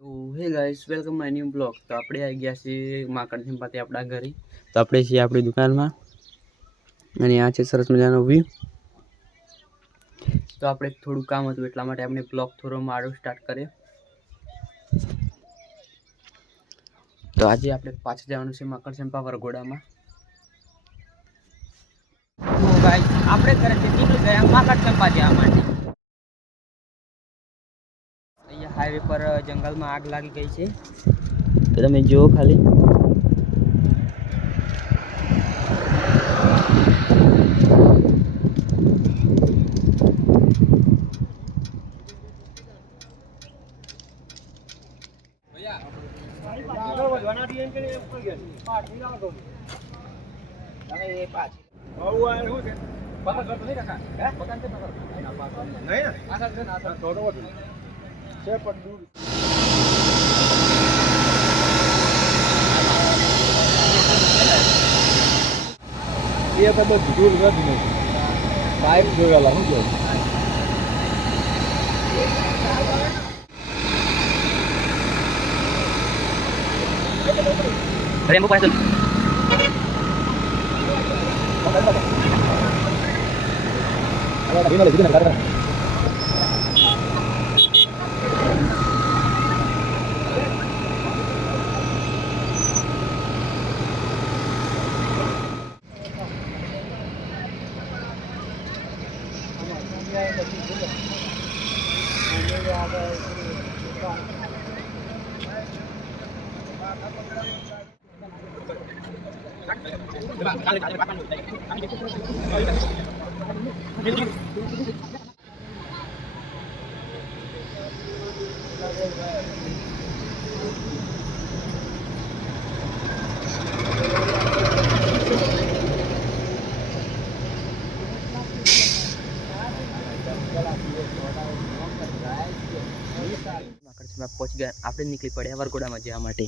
તો હે guys welcome my new blog. તો આપણે આવી ગયા છીએ માકડ સિંપાથી આપણા ઘરે। તો આપણે છીએ આપણી દુકાનમાં અને આ છે સરસ મજાનો વ્યૂ। તો આપણે થોડું કામ હતું એટલા માટે આપણે બ્લોગ થોડો મારો સ્ટાર્ટ કર્યો। તો આજે આપણે પાછા જવાનું છે માકડ સિંપા વરઘોડામાં। તો ગાઈસ આપણે ઘરેથી નીકળી ગયા માકડ સિંપા જવા માટે। અહીંયા હાઈવે પર જંગલમાં આગ લાગી ગઈ છે તો તમે જુઓ ખાલી। ये तो बस दूर कर दी पाइप जो वाला हो गया રેમ્બો પાસે ahora viene le quitan la carga પહોંચી ગયા। આપણે નીકળી પડ્યા વરઘોડામાં જવા માટે।